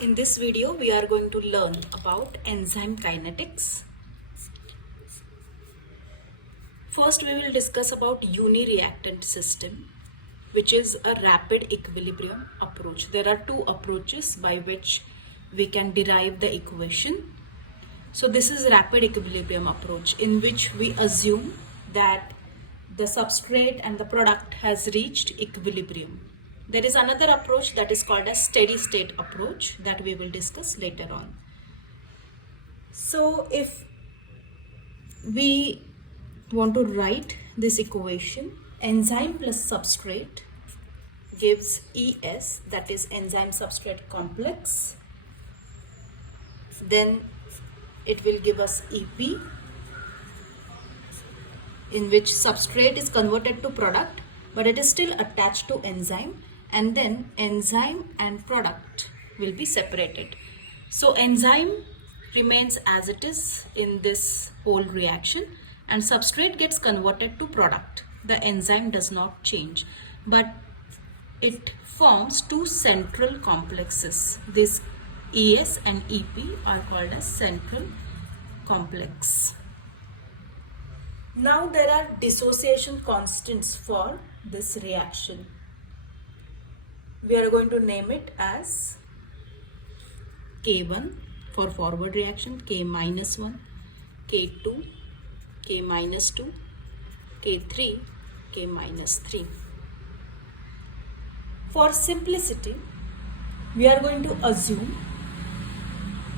In this video, we are going to learn about enzyme kinetics. First, we will discuss about unireactant system, which is a rapid equilibrium approach. There are two approaches by which we can derive the equation. So this is rapid equilibrium approach, in which we assume that the substrate and the product has reached equilibrium. There is another approach that is called a steady state approach that we will discuss later on. So if we want to write this equation, enzyme plus substrate gives ES, that is enzyme substrate complex. Then it will give us EP, in which substrate is converted to product, but it is still attached to enzyme, and then enzyme and product will be separated. So enzyme remains as it is in this whole reaction, and substrate gets converted to product. The enzyme does not change, but it forms two central complexes. This ES and EP are called as central complex. Now there are dissociation constants for this reaction. We are going to name it as K1 for forward reaction, K minus 1, K2, K minus 2, K3, K minus 3. For simplicity, we are going to assume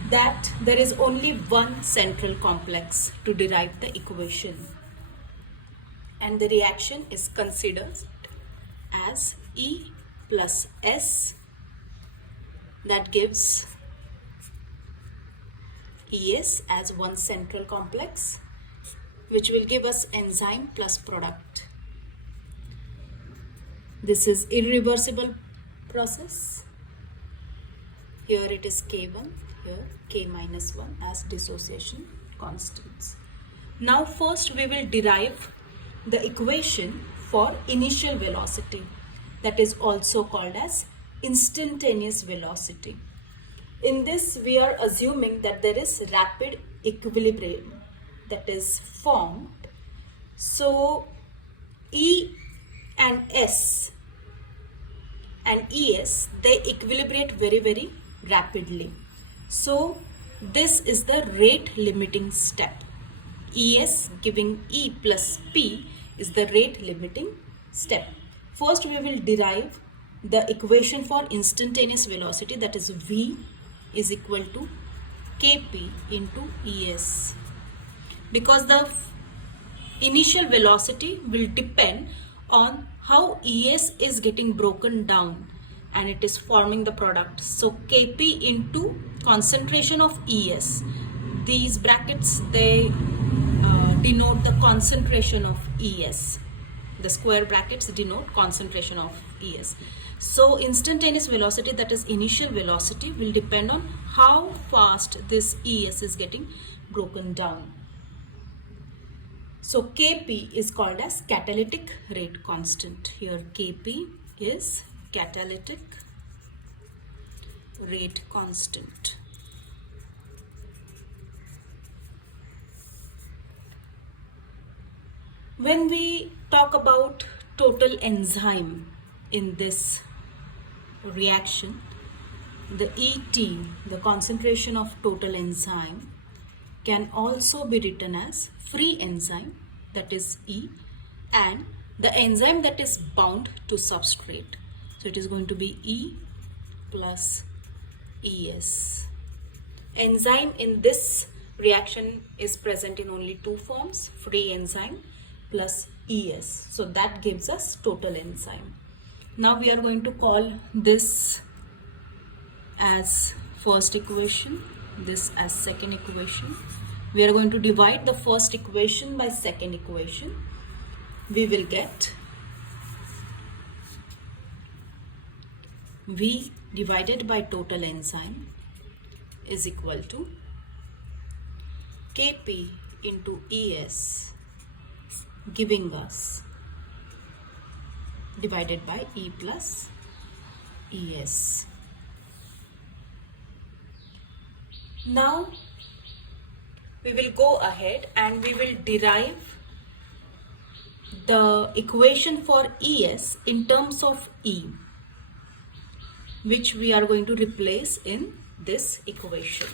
that there is only one central complex to derive the equation, and the reaction is considered as E plus S, that gives ES as one central complex, which will give us enzyme plus product. This is irreversible process. Here it is K1, here K minus 1 as dissociation constants. Now first we will derive the equation for initial velocity, that is also called as instantaneous velocity. In this, we are assuming that there is rapid equilibrium that is formed. So E and S and ES, they equilibrate very rapidly. So this is the rate limiting step. ES giving E plus P is the rate limiting step. First we will derive the equation for instantaneous velocity, that is V is equal to Kp into ES. Because the initial velocity will depend on how ES is getting broken down and it is forming the product. So Kp into concentration of ES. These brackets, they denote the concentration of ES. The square brackets denote concentration of ES. So instantaneous velocity, that is initial velocity, will depend on how fast this ES is getting broken down. So Kp is called as catalytic rate constant. Here Kp is catalytic rate constant. When we talk about total enzyme in this reaction, the ET, the concentration of total enzyme, can also be written as free enzyme, that is E, and the enzyme that is bound to substrate. So it is going to be E plus ES. Enzyme in this reaction is present in only two forms, free enzyme plus ES. So that gives us total enzyme. Now we are going to call this as first equation, this as second equation. We are going to divide the first equation by second equation. We will get V divided by total enzyme is equal to Kp into ES, giving us divided by E plus ES. Now we will go ahead and we will derive the equation for ES in terms of E, which we are going to replace in this equation.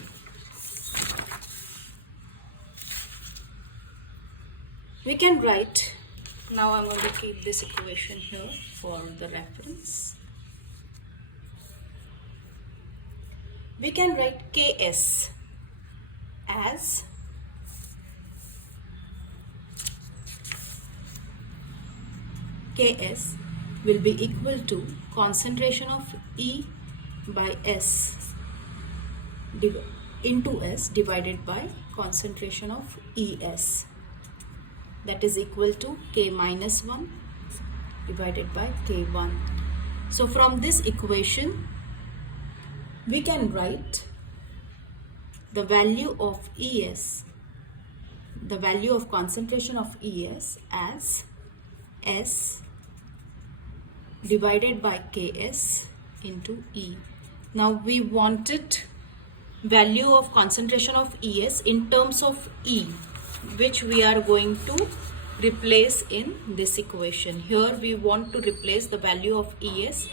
We can write, now I'm going to keep this equation here for the reference. We can write Ks as Ks will be equal to concentration of E by S into S divided by concentration of ES, that is equal to K minus 1 divided by K1. So from this equation we can write the value of ES, the value of concentration of ES as S divided by Ks into E. Now we wanted value of concentration of ES in terms of E, which we are going to replace in this equation. Here we want to replace the value of ES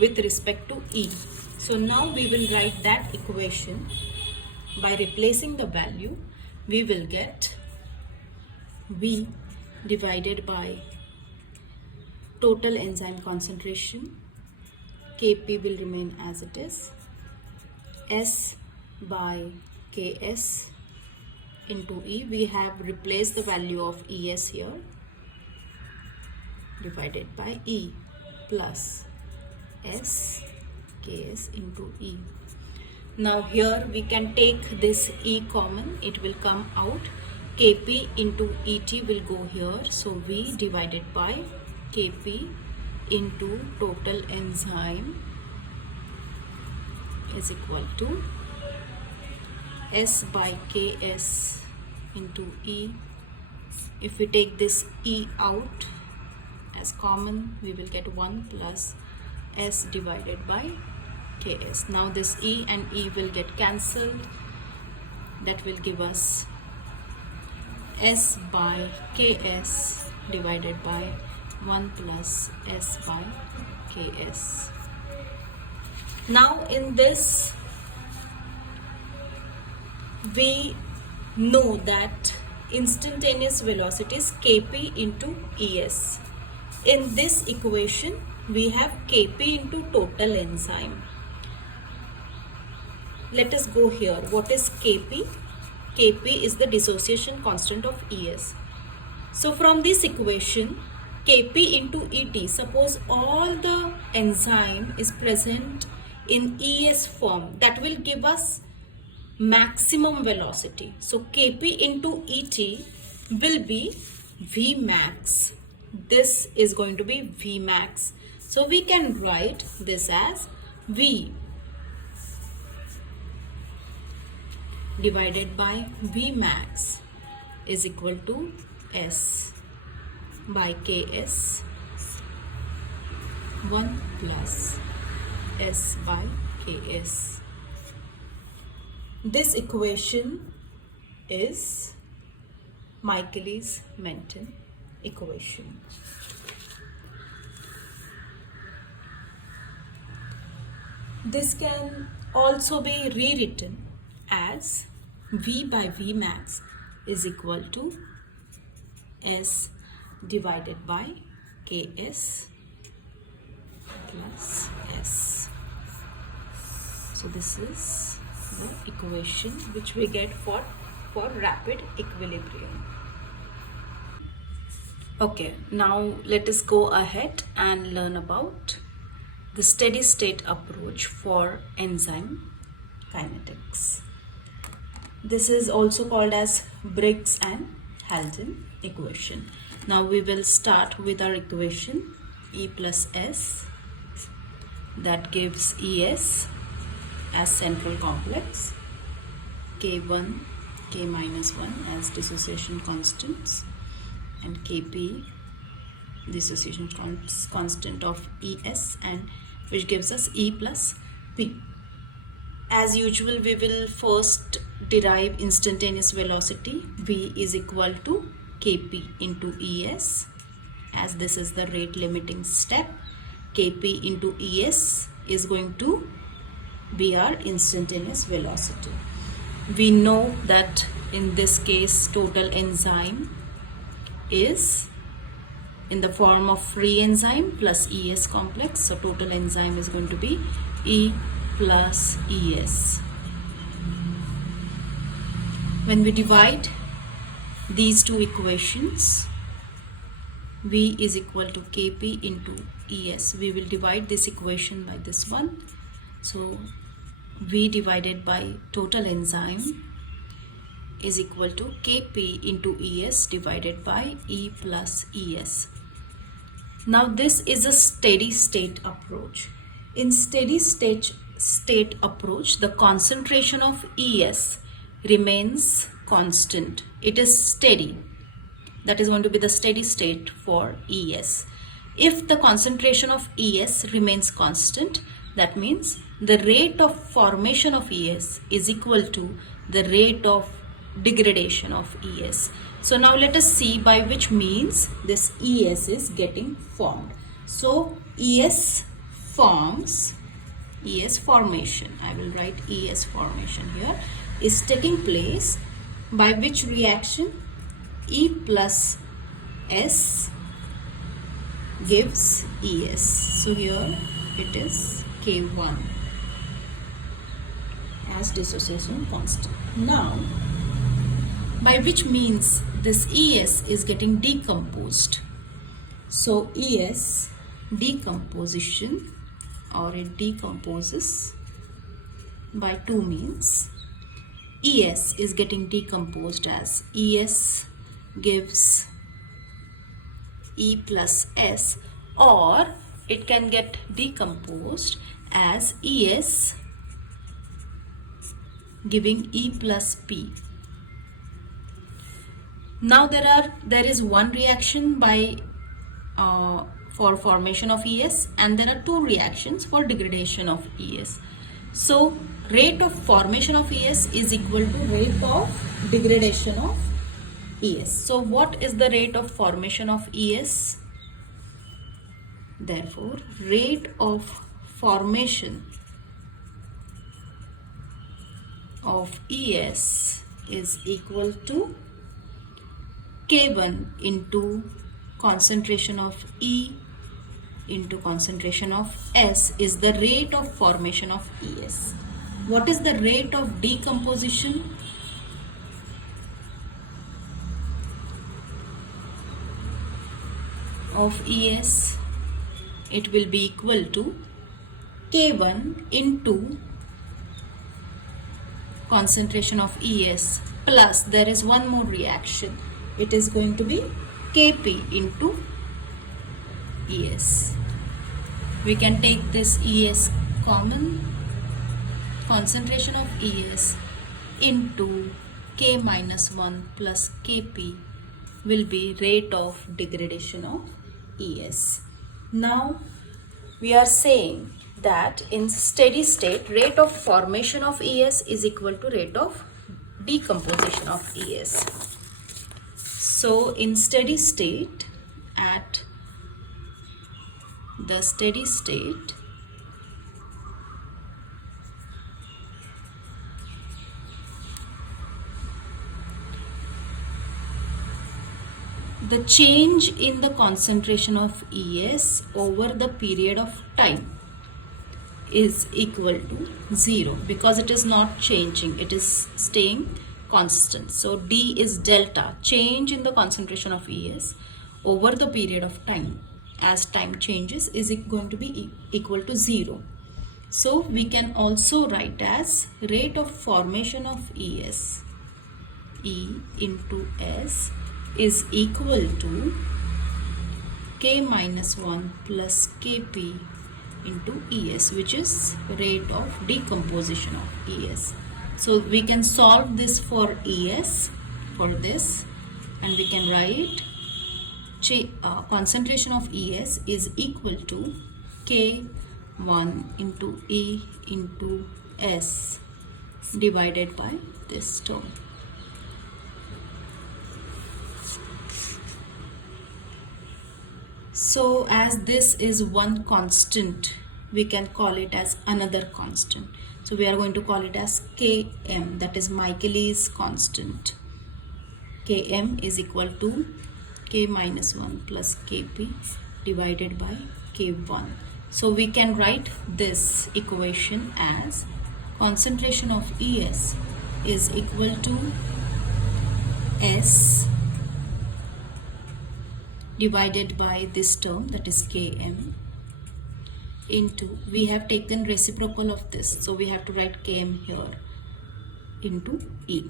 with respect to E. So now we will write that equation. By replacing the value, we will get V divided by total enzyme concentration, Kp will remain as it is, S by Ks into E. We have replaced the value of ES here, divided by E, plus S Ks into E. Now here we can take this E common, it will come out. Kp into Et will go here, so V divided by Kp into total enzyme is equal to S by Ks into E. If we take this E out as common, we will get 1 plus S divided by Ks. Now this E and E will get cancelled. That will give us S by Ks divided by 1 plus S by Ks. Now in this, we know that instantaneous velocity is Kp into Es. In this equation, we have Kp into total enzyme. Let us go here. What is Kp? Kp is the dissociation constant of Es. So from this equation, Kp into Et, suppose all the enzyme is present in Es form, that will give us maximum velocity. So Kp into Et will be Vmax. This is going to be Vmax. So we can write this as V divided by Vmax is equal to S by Ks 1 plus S by Ks. This equation is Michaelis Menten equation. This can also be rewritten as V by Vmax is equal to S divided by Ks plus S. So this is the equation which we get for rapid equilibrium. Okay, now let us go ahead and learn about the steady state approach for enzyme kinetics. This is also called as Briggs and Halden equation. Now we will start with our equation E plus S, that gives Es as central complex, K1, K minus 1 as dissociation constants, and Kp dissociation constant of Es, and which gives us E plus P. As usual, we will first derive instantaneous velocity. V is equal to Kp into Es, as this is the rate limiting step. Kp into Es is going to be our instantaneous velocity. We know that in this case total enzyme is in the form of free enzyme plus Es complex. So total enzyme is going to be E plus Es. When we divide these two equations, V is equal to Kp into Es. We will divide this equation by this one. So V divided by total enzyme is equal to Kp into Es divided by E plus Es. Now this is a steady state approach. In steady state approach, the concentration of Es remains constant. It is steady. That is going to be the steady state for Es. If the concentration of Es remains constant, that means the rate of formation of Es is equal to the rate of degradation of Es. So now let us see by which means this Es is getting formed. So Es formation, I will write Es formation here, is taking place by which reaction? E plus S gives Es. So here it is K1 as dissociation constant. Now, by which means this Es is getting decomposed. So Es decomposition, or it decomposes by two means. Es is getting decomposed as Es gives E plus S, or it can get decomposed as Es giving E plus P. Now there is one reaction by for formation of Es, and there are two reactions for degradation of Es. So rate of formation of Es is equal to rate of degradation of Es. So what is the rate of formation of Es? Therefore, rate of formation of Es is equal to K1 into concentration of E into concentration of S is the rate of formation of Es. What is the rate of decomposition? Of Es? It will be equal to K1 into concentration of Es plus there is one more reaction. It is going to be Kp into Es. We can take this Es common. Concentration of Es into K minus 1 plus Kp will be rate of degradation of Es. Now we are saying that in steady state, rate of formation of Es is equal to rate of decomposition of Es. So in steady state, at the steady state, the change in the concentration of Es over the period of time is equal to 0 because it is not changing, it is staying constant. So D is delta, change in the concentration of Es over the period of time as time changes is going to be equal to 0. So we can also write as rate of formation of Es, E into S, is equal to K minus 1 plus Kp into Es, which is rate of decomposition of Es. So we can solve this for Es, for this, and we can write concentration of Es is equal to K1 into E into S divided by this term. So as this is one constant, we can call it as another constant. So we are going to call it as Km, that is Michaelis constant. Km is equal to K minus 1 plus Kp divided by K1. So we can write this equation as concentration of ES is equal to S divided by this term, that is Km, into, we have taken reciprocal of this, so we have to write Km here, into E.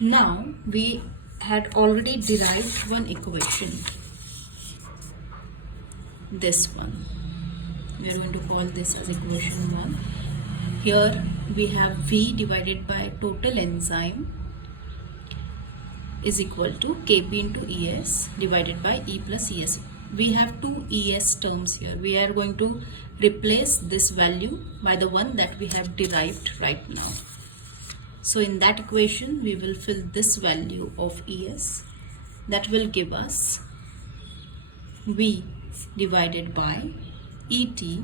Now we had already derived one equation, this one. We are going to call this as equation 1. Here we have V divided by total enzyme is equal to Kp into Es divided by E plus Es. We have two Es terms here. We are going to replace this value by the one that we have derived right now. So in that equation, we will fill this value of Es. That will give us V divided by Et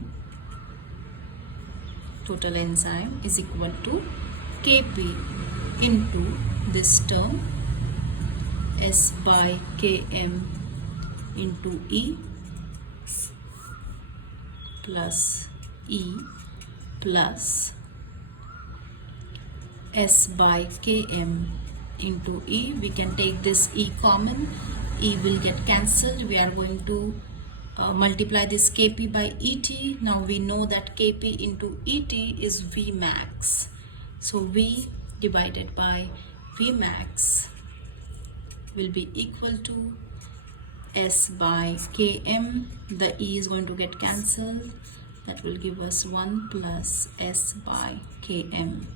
total enzyme is equal to Kp into this term S by Km into E plus E plus S by Km into E. We can take this E common. E will get cancelled. We are going to multiply this Kp by Et. Now we know that Kp into Et is V max. So V divided by V max will be equal to S by Km. The E is going to get cancelled. That will give us 1 plus S by Km.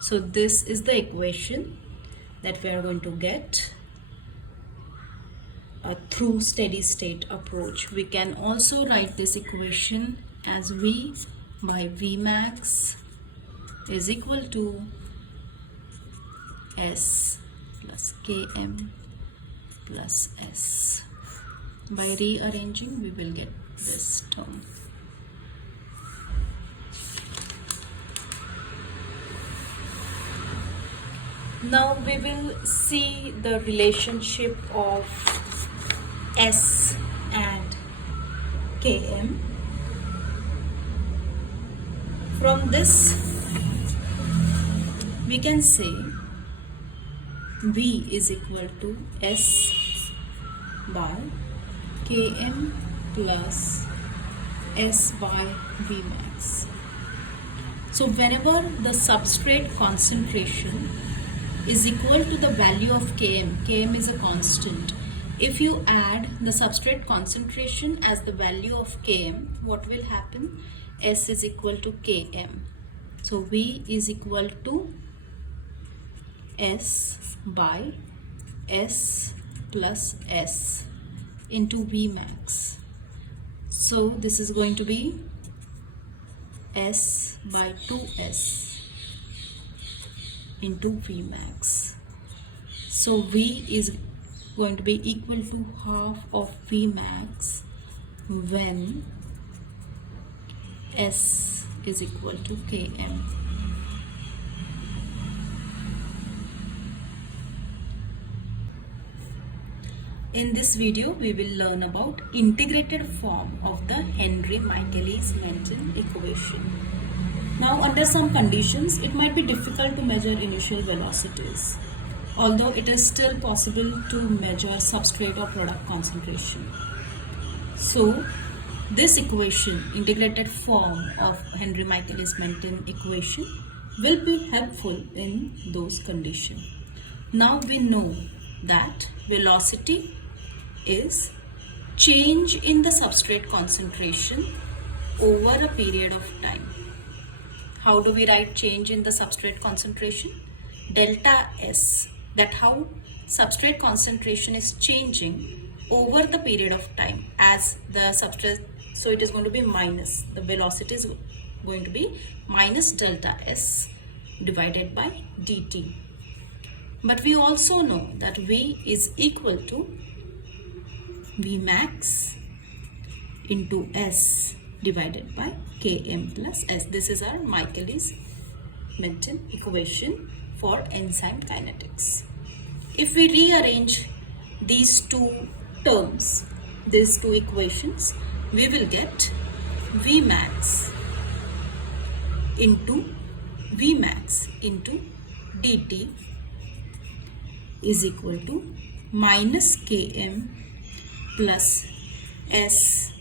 So this is the equation that we are going to get through steady state approach. We can also write this equation as V by V max is equal to S plus Km plus S. By rearranging, we will get this term. Now we will see the relationship of S and Km. From this, we can say V is equal to S by Km plus S by V max. So whenever the substrate concentration is equal to the value of Km, Km is a constant. If you add the substrate concentration as the value of Km, what will happen? S is equal to Km. So V is equal to S by S plus S into V max. So this is going to be S by 2S into V max. So V is going to be equal to half of V max when S is equal to Km. In this video, we will learn about integrated form of the Michaelis Menten equation. Now, under some conditions, it might be difficult to measure initial velocities, although it is still possible to measure substrate or product concentration. So, this equation, integrated form of Michaelis Menten equation, will be helpful in those conditions. Now we know that velocity is change in the substrate concentration over a period of time. How do we write change in the substrate concentration? Delta S, that how substrate concentration is changing over the period of time as the So it is going to be minus, the velocity is going to be minus delta S divided by dt. But we also know that V is equal to V max into S divided by Km plus S. This is our Michaelis Menten equation for enzyme kinetics. If we rearrange these two terms, these two equations, we will get V max into dt is equal to minus Km plus S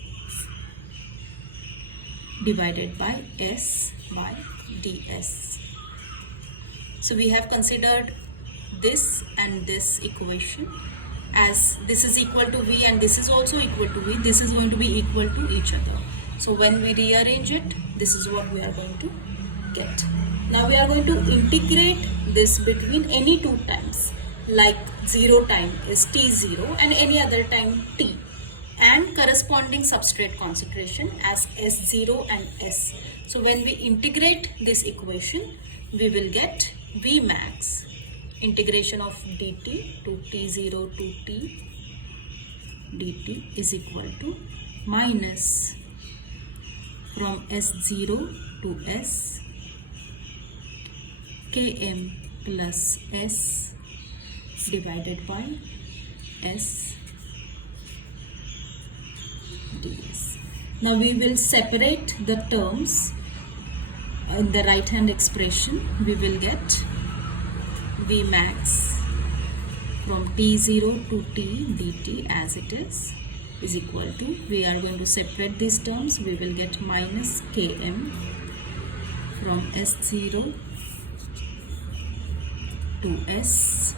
divided by S by ds. So we have considered this and this equation as this is equal to V and this is also equal to V. This is going to be equal to each other. So when we rearrange it, this is what we are going to get. Now we are going to integrate this between any two times, like 0 time is t0 and any other time t, and corresponding substrate concentration as S0 and S. So when we integrate this equation, we will get V max integration of dt to t0 to t dt is equal to minus from S0 to S Km plus S divided by S ds. Now we will separate the terms in the right hand expression. We will get V max from t0 to t dt as it is equal to, we are going to separate these terms, we will get minus Km from S0 to S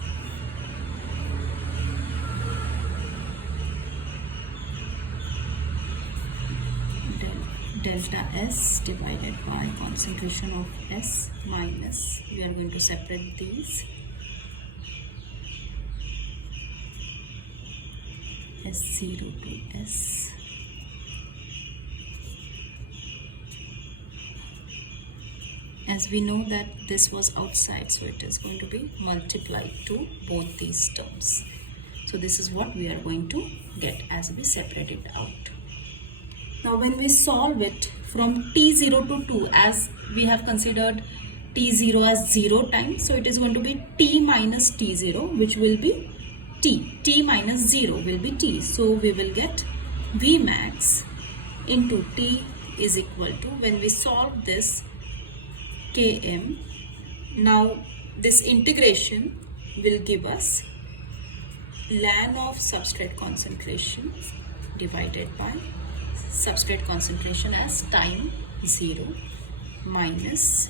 delta S divided by concentration of S minus, we are going to separate these, S0 to S as we know that this was outside, so it is going to be multiplied to both these terms. So this is what we are going to get as we separate it out. Now when we solve it from t0 to 2, as we have considered t0 as 0 time, so it is going to be t minus t0, which will be t minus 0 will be t. So we will get V max into t is equal to, when we solve this, Km. Now this integration will give us ln of substrate concentration divided by substrate concentration as time 0 minus,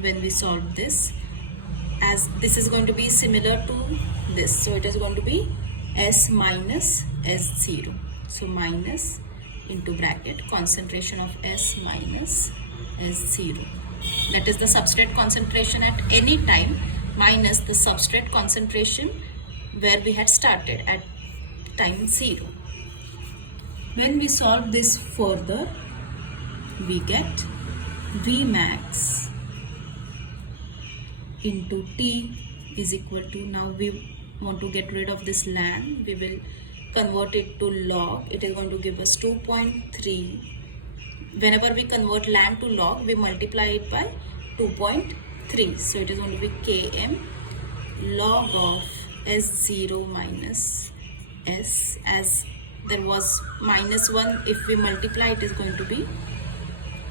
when we solve this, as this is going to be similar to this, so it is going to be S minus S0. So minus into bracket concentration of S minus S0, that is the substrate concentration at any time minus the substrate concentration where we had started at time 0. When we solve this further, we get V max into t is equal to, now we want to get rid of this ln, we will convert it to log. It is going to give us 2.3. Whenever we convert ln to log, we multiply it by 2.3. So it is going to be Km log of S0 minus S, as there was minus 1, if we multiply it is going to be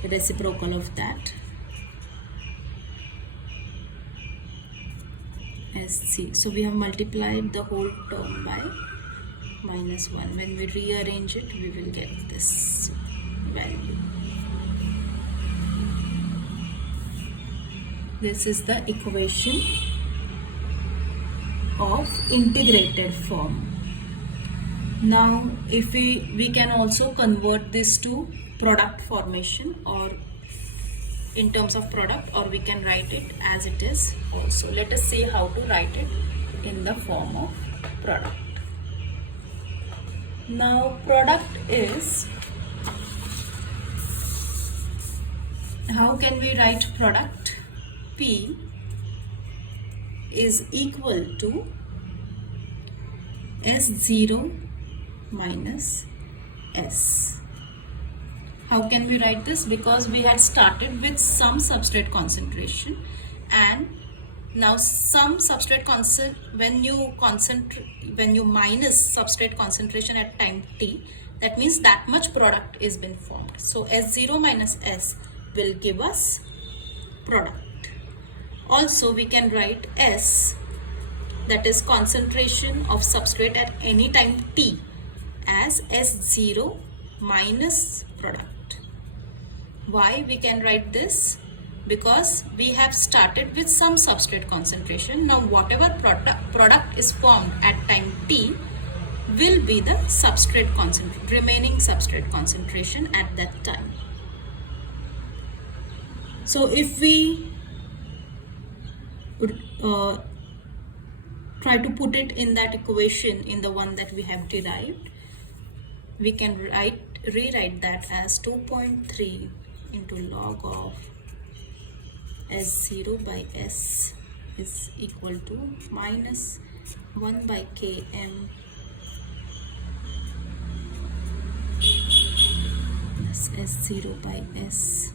reciprocal of that, SC. So we have multiplied the whole term by minus 1. When we rearrange it, we will get this value. This is the equation of integrated form. Now if we can also convert this to product formation, or in terms of product, or we can write it as it is also. Let us see how to write it in the form of product. Now product is how can we write product? P is equal to S0 minus S. How can we write this? Because we had started with some substrate concentration, and now some substrate when you minus substrate concentration at time t, that means that much product is been formed. So S0 minus S will give us product. Also we can write S, that is concentration of substrate at any time t, as S0 minus product. Why we can write this? Because we have started with some substrate concentration. Now whatever product is formed at time t will be the remaining substrate concentration at that time. So if we try to put it in that equation, in the one that we have derived, we can rewrite that as 2.3 into log of S0 by S is equal to minus 1 by Km plus S0 by S.